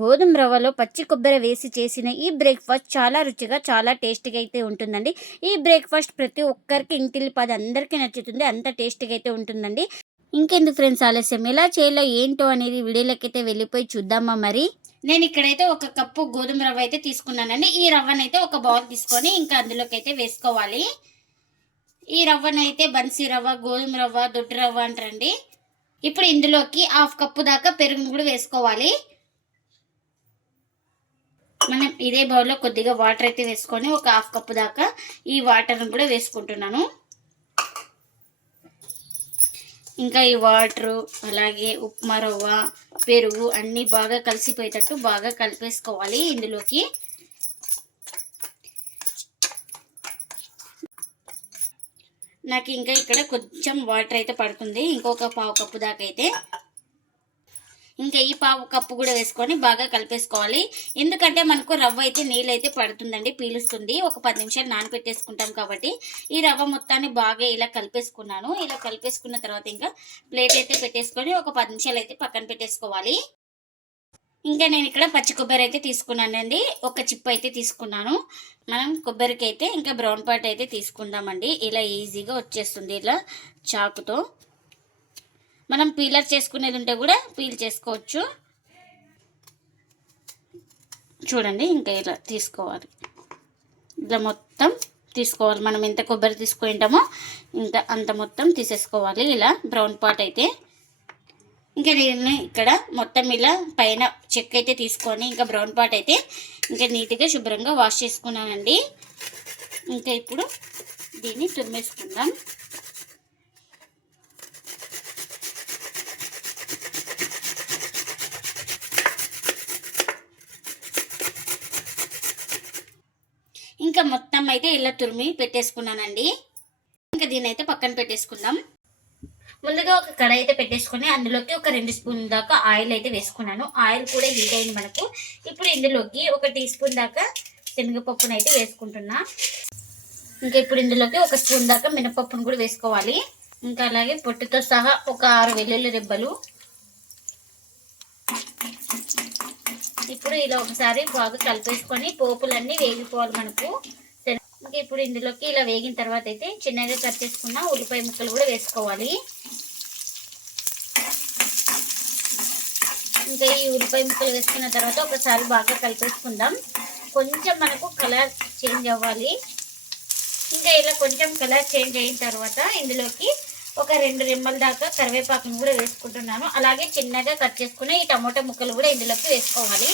గోధుమ రవ్వలో పచ్చి కొబ్బరి వేసి చేసిన ఈ బ్రేక్ఫాస్ట్ చాలా రుచిగా చాలా టేస్టీగా అయితే ఉంటుందండి. ఈ బ్రేక్ఫాస్ట్ ప్రతి ఒక్కరికి ఇంటిల్లి పది అందరికీ నచ్చుతుంది. అంత టేస్టీగా అయితే ఉంటుందండి. ఇంకెందుకు ఫ్రెండ్స్ ఆలస్యం? ఎలా చేయాలో ఏంటో అనేది వీడియోలోకి అయితే వెళ్ళిపోయి చూద్దామా మరి? నేను ఇక్కడైతే ఒక కప్పు గోధుమ రవ్వ అయితే తీసుకున్నానండి. ఈ రవ్వనైతే ఒక బౌల్ తీసుకొని ఇంకా అందులోకి అయితే వేసుకోవాలి. ఈ రవ్వనైతే బన్సీ రవ్వ గోధుమ రవ్వ దొడ్డు రవ్వ అంటారండి. ఇప్పుడు ఇందులోకి హాఫ్ కప్పు దాకా పెరుగును కూడా వేసుకోవాలి. మనం ఇదే బౌల్లో కొద్దిగా వాటర్ అయితే వేసుకొని ఒక హాఫ్ కప్పు దాకా ఈ వాటర్ని కూడా వేసుకుంటున్నాను. ఇంకా ఈ వాటరు అలాగే ఉప్మా రవ్వ పెరుగు అన్నీ బాగా కలిసిపోయేటట్టు బాగా కలిపేసుకోవాలి ఇందులోకి. నాకు ఇంకా ఇక్కడ కొంచెం వాటర్ అయితే పడుతుంది. ఇంకొక పావు కప్పు దాకా అయితే ఇంకా ఈ పావు కప్పు కూడా వేసుకొని బాగా కలిపేసుకోవాలి. ఎందుకంటే మనకు రవ్వ అయితే నీళ్ళు అయితే పడుతుందండి పీలుస్తుంది. ఒక పది నిమిషాలు నానబెట్టేసుకుంటాం కాబట్టి ఈ రవ్వ మొత్తాన్ని బాగా ఇలా కలిపేసుకున్నాను. ఇలా కలిపేసుకున్న తర్వాత ఇంకా ప్లేట్ అయితే పెట్టేసుకొని ఒక పది నిమిషాలు అయితే పక్కన పెట్టేసుకోవాలి. ఇంకా నేను ఇక్కడ పచ్చి కొబ్బరి అయితే తీసుకున్నానండి. ఒక చిప్ అయితే తీసుకున్నాను. మనం కొబ్బరికి అయితే ఇంకా బ్రౌన్ పార్ట్ అయితే తీసుకుందామండి. ఇలా ఈజీగా వచ్చేస్తుంది ఇలా చాకుతో. మనం పీలర్ చేసుకునేది ఉంటే కూడా పీల్ చేసుకోవచ్చు. చూడండి ఇంకా ఇలా తీసుకోవాలి. ఇలా మొత్తం తీసుకోవాలి. మనం ఎంత కొబ్బరి తీసుకుంటామో ఇంకా అంత మొత్తం తీసేసుకోవాలి. ఇలా బ్రౌన్ పార్ట్ అయితే. ఇంకా నేను ఇక్కడ మొత్తం ఇలా పైన చెక్ అయితే తీసుకొని ఇంకా బ్రౌన్ పార్ట్ అయితే ఇంకా నీట్గా శుభ్రంగా వాష్ చేసుకున్నానండి. ఇంకా ఇప్పుడు దీన్ని తురిమేసుకుందాం. ఇంకా మొత్తం అయితే ఇలా తురిమి పెట్టేసుకున్నానండి. ఇంకా దీని అయితే పక్కన పెట్టేసుకుందాం. ముందుగా ఒక కడాయి అయితే పెట్టేసుకొని అందులోకి ఒక రెండు స్పూన్ దాకా ఆయిల్ అయితే వేసుకున్నాను. ఆయిల్ కూడా హీట్ అయింది మనకు. ఇప్పుడు ఇందులోకి ఒక టీ స్పూన్ దాకా శనగపప్పును అయితే వేసుకుంటున్నా. ఇంకా ఇప్పుడు ఇందులోకి ఒక స్పూన్ దాకా మినపప్పును కూడా వేసుకోవాలి. ఇంకా అలాగే పొట్టుతో సహా ఒక ఆరు వెల్లుల్లి రెబ్బలు. ఇప్పుడు ఇలా ఒకసారి బాగా కలిపేసుకొని పోపులన్నీ వేగిపోవాలి మనకు. ఇంకా ఇప్పుడు ఇందులోకి ఇలా వేగిన తర్వాత అయితే చిన్నగా కట్ చేసుకున్న ఉల్లిపాయ ముక్కలు కూడా వేసుకోవాలి. ఇంకా ఈ ఉల్లిపాయ ముక్కలు వేసుకున్న తర్వాత ఒకసారి బాగా కలిపేసుకుందాం. కొంచెం మనకు కలర్ చేంజ్ అవ్వాలి. ఇంకా ఇలా కొంచెం కలర్ చేంజ్ అయిన తర్వాత ఇందులోకి ఒక రెండు రెమ్మల దాకా కరివేపాకును కూడా వేసుకుంటున్నాను. అలాగే చిన్నగా కట్ చేసుకున్న ఈ టమోటా ముక్కలు కూడా ఇందులోకి వేసుకోవాలి.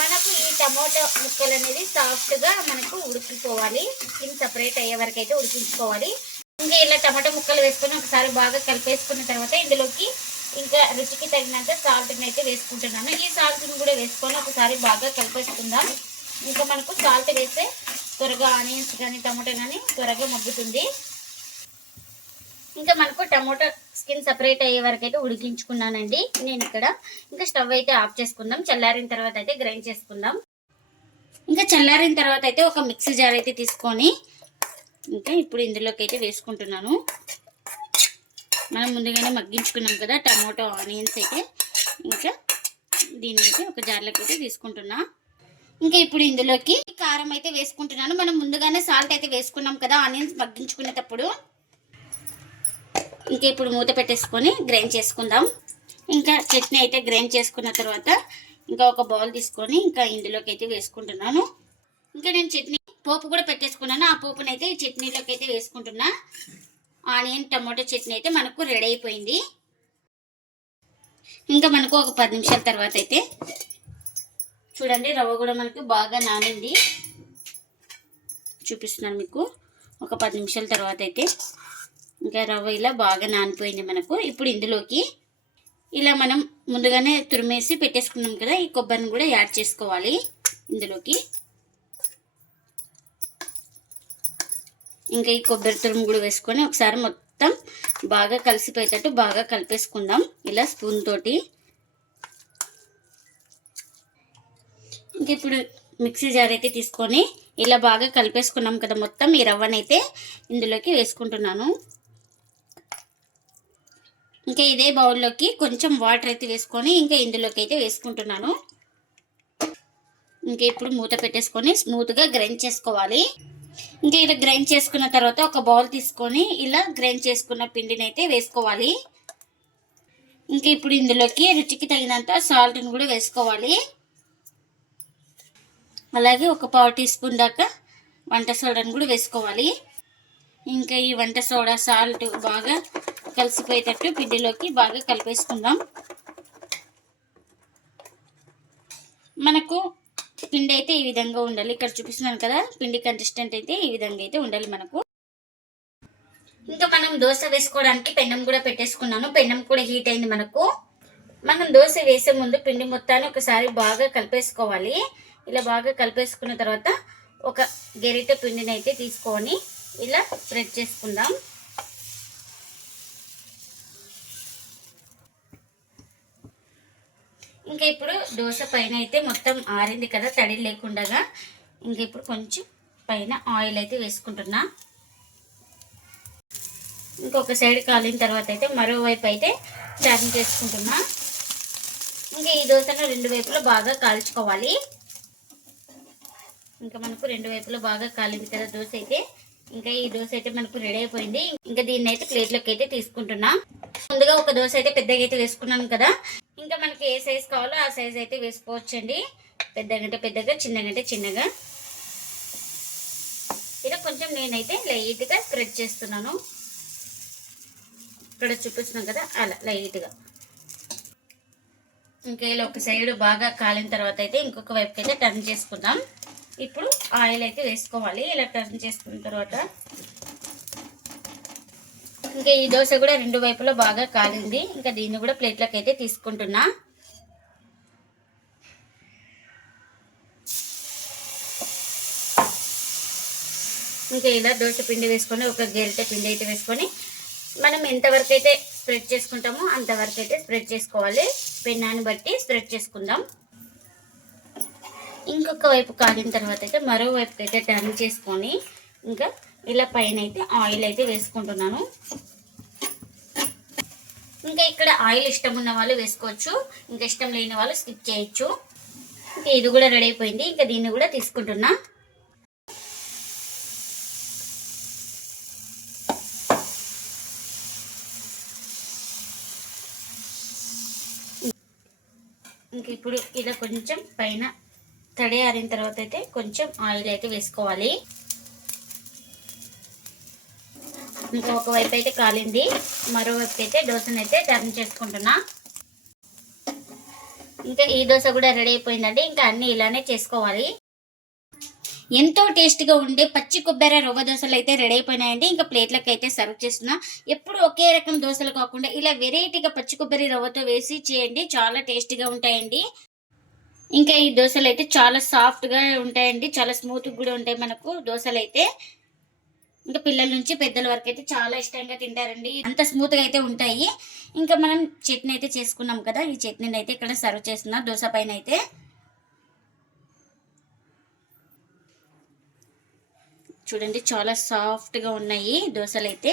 మనకు ఈ టమోటా ముక్కలు అనేది సాఫ్ట్గా మనకు ఉడికిపోవాలి. స్కిన్ సపరేట్ అయ్యే వరకు అయితే ఉడికించుకోవాలి. ఇంకా ఇలా టమాటా ముక్కలు వేసుకొని ఒకసారి బాగా కలిపేసుకున్న తర్వాత ఇందులోకి ఇంకా రుచికి తగినంత సాల్ట్ని అయితే వేసుకుంటున్నాను. ఈ సాల్ట్ని కూడా వేసుకొని ఒకసారి బాగా కలిపేసుకుందాం. ఇంకా మనకు సాల్ట్ వేస్తే త్వరగా ఆనియన్స్ కానీ టమాటా కానీ త్వరగా మగ్గుతుంది. ఇంకా మనకు టమోటా స్కిన్ సపరేట్ అయ్యే వరకు అయితే ఉడికించుకున్నానండి. నేను ఇక్కడ ఇంకా స్టవ్ అయితే ఆఫ్ చేసుకుందాం. చల్లారిన తర్వాత అయితే గ్రైండ్ చేసుకుందాం. ఇంకా చల్లారిన తర్వాత అయితే ఒక మిక్సీ జార్ అయితే తీసుకొని ఇంకా ఇప్పుడు ఇందులోకి అయితే వేసుకుంటున్నాను. మనం ముందుగానే మగ్గించుకున్నాం కదా టమాటో ఆనియన్స్ అయితే. ఇంకా దీని అయితే ఒక జార్లోకి అయితే తీసుకుంటున్నా. ఇంకా ఇప్పుడు ఇందులోకి కారం అయితే వేసుకుంటున్నాను. మనం ముందుగానే సాల్ట్ అయితే వేసుకున్నాం కదా ఆనియన్స్ మగ్గించుకునేటప్పుడు. ఇంకా ఇప్పుడు మూత పెట్టేసుకొని గ్రైండ్ చేసుకుందాం. ఇంకా చట్నీ అయితే గ్రైండ్ చేసుకున్న తర్వాత ఇంకా ఒక బౌల్ తీసుకొని ఇంకా ఇందులోకి అయితే వేసుకుంటున్నాను. ఇంకా నేను చట్నీ పోపు కూడా పెట్టేసుకున్నాను. ఆ పోపునైతే అయితే ఈ చట్నీలోకి అయితే వేసుకుంటున్నా. ఆనియన్ టమాటో చట్నీ అయితే మనకు రెడీ అయిపోయింది. ఇంకా మనకు ఒక పది నిమిషాల తర్వాత అయితే చూడండి రవ్వ కూడా మనకు బాగా నానింది. చూపిస్తున్నాను మీకు. ఒక పది నిమిషాల తర్వాత అయితే ఇంకా రవ్వ ఇలా బాగా నానిపోయింది మనకు. ఇప్పుడు ఇందులోకి ఇలా మనం ముందుగానే తురిమేసి పెట్టేసుకున్నాం కదా ఈ కొబ్బరిని కూడా యాడ్ చేసుకోవాలి ఇందులోకి. ఇంకా ఈ కొబ్బరి తురుము కూడా వేసుకొని ఒకసారి మొత్తం బాగా కలిసిపోయేటట్టు బాగా కలిపేసుకుందాం ఇలా స్పూన్ తోటి. ఇంక ఇప్పుడు మిక్సీ జార్ అయితే తీసుకొని ఇలా బాగా కలిపేసుకున్నాం కదా మొత్తం ఈ రవ్వనైతే ఇందులోకి వేసుకుంటున్నాను. ఇంకా ఇదే బౌల్లోకి కొంచెం వాటర్ అయితే వేసుకొని ఇంకా ఇందులోకి అయితే వేసుకుంటున్నాను. ఇంకా ఇప్పుడు మూత పెట్టేసుకొని స్మూత్గా గ్రైండ్ చేసుకోవాలి. ఇంకా ఇలా గ్రైండ్ చేసుకున్న తర్వాత ఒక బౌల్ తీసుకొని ఇలా గ్రైండ్ చేసుకున్న పిండిని అయితే వేసుకోవాలి. ఇంకా ఇప్పుడు ఇందులోకి రుచికి తగినంత సాల్ట్ని కూడా వేసుకోవాలి. అలాగే ఒక పావు టీ స్పూన్ దాకా వంట సోడాని కూడా వేసుకోవాలి. ఇంకా ఈ వంట సోడా సాల్ట్ బాగా కలిసిపోయేటట్టు పిండిలోకి బాగా కలిపేసుకుందాం. మనకు పిండి అయితే ఈ విధంగా ఉండాలి. ఇక్కడ చూపిస్తున్నాను కదా పిండి కన్సిస్టెంట్ అయితే ఈ విధంగా అయితే ఉండాలి మనకు. ఇంకా మనం దోశ వేసుకోవడానికి పెన్నం కూడా పెట్టేసుకున్నాను. పెన్నం కూడా హీట్ అయింది మనకు. మనం దోశ వేసే ముందు పిండి మొత్తాన్ని ఒకసారి బాగా కలిపేసుకోవాలి. ఇలా బాగా కలిపేసుకున్న తర్వాత ఒక గెరిట పిండిని అయితే తీసుకొని ఇలా స్ప్రెడ్ చేసుకుందాం. ఇంకా ఇప్పుడు దోశ పైన అయితే మొత్తం ఆరింది కదా తడి లేకుండా ఇంకా ఇప్పుడు కొంచెం పైన ఆయిల్ అయితే వేసుకుంటున్నా. ఇంకొక సైడ్ కాలిన తర్వాత అయితే మరోవైపు అయితే టర్న్ చేసుకుంటున్నా. ఇంకా ఈ దోశను రెండు వైపులా బాగా కాల్చుకోవాలి. ఇంకా మనకు రెండు వైపులా బాగా కాలింది కదా దోశ అయితే. ఇంకా ఈ దోశ అయితే మనకు రెడీ అయిపోయింది. ఇంకా దీన్ని అయితే ప్లేట్లోకి అయితే తీసుకుంటున్నా. ముందుగా ఒక దోశ అయితే పెద్దగా అయితే వేసుకున్నాను కదా. ఇంకా మనకి ఏ సైజ్ కావాలో ఆ సైజ్ అయితే వేసుకోవచ్చండి. పెద్దగంటే పెద్దగా చిన్నగంటే చిన్నగా. ఇలా కొంచెం నేనైతే లైట్గా స్ప్రెడ్ చేస్తున్నాను. ఇక్కడ చూపిస్తున్నాం కదా అలా లైట్గా. ఇంకా ఇలా ఒక సైడ్ బాగా కాలిన తర్వాత అయితే ఇంకొక వైపుకి అయితే టర్న్ చేసుకుందాం. ఇప్పుడు ఆయిల్ అయితే వేసుకోవాలి ఇలా టర్న్ చేసుకున్న తర్వాత. ఇంకా ఈ దోశ కూడా రెండు వైపులా బాగా కాలింది. ఇంకా దీన్ని కూడా ప్లేట్లోకి అయితే తీసుకుంటున్నా. ఇంకా ఇలా దోశ పిండి వేసుకొని ఒక గెరిట పిండి అయితే వేసుకొని మనం ఎంతవరకు అయితే స్ప్రెడ్ చేసుకుంటామో అంతవరకు అయితే స్ప్రెడ్ చేసుకోవాలి. పెన్నాన్ని బట్టి స్ప్రెడ్ చేసుకుందాం. ఇంకొక వైపు కాగిన తర్వాత అయితే మరోవైపుకి అయితే టర్న్ చేసుకొని ఇంకా ఇలా పైన అయితే ఆయిల్ అయితే వేసుకుంటున్నాను. ఇంకా ఇక్కడ ఆయిల్ ఇష్టం ఉన్న వాళ్ళు వేసుకోవచ్చు. ఇంకా ఇష్టం లేని వాళ్ళు స్కిప్ చేయొచ్చు. ఇంకా ఇది కూడా రెడీ అయిపోయింది. ఇంకా దీన్ని కూడా తీసుకుంటున్నా. ఇంక ఇప్పుడు ఇలా కొంచెం పైన తడి ఆరిన తర్వాత అయితే కొంచెం ఆయిల్ అయితే వేసుకోవాలి. ఇంకా ఒకవైపు అయితే కాలింది. మరోవైపు అయితే దోశను అయితే టర్న్ చేసుకుంటున్నా. ఇంకా ఈ దోశ కూడా రెడీ అయిపోయిందండి. ఇంకా అన్ని ఇలానే చేసుకోవాలి. ఎంతో టేస్ట్గా ఉండే పచ్చి కొబ్బరి రవ్వ దోశలు అయితే రెడీ అయిపోయినాయండి. ఇంకా ప్లేట్లకు అయితే సర్వ్ చేస్తున్నా. ఎప్పుడు ఒకే రకం దోశలు కాకుండా ఇలా వెరైటీగా పచ్చి కొబ్బరి రవ్వతో వేసి చేయండి. చాలా టేస్టీగా ఉంటాయండి. ఇంకా ఈ దోశలు అయితే చాలా సాఫ్ట్గా ఉంటాయండి. చాలా స్మూత్గా కూడా ఉంటాయి మనకు దోశలు అయితే ఇంకా పిల్లల నుంచి పెద్దల వరకు అయితే చాలా ఇష్టంగా తింటారండి. అంత స్మూత్గా అయితే ఉంటాయి. ఇంకా మనం చట్నీ అయితే చేసుకున్నాం కదా ఈ చట్నీని అయితే ఇక్కడ సర్వ్ చేస్తున్నా దోశ పైన అయితే చూడండి చాలా సాఫ్ట్గా ఉన్నాయి దోశలు అయితే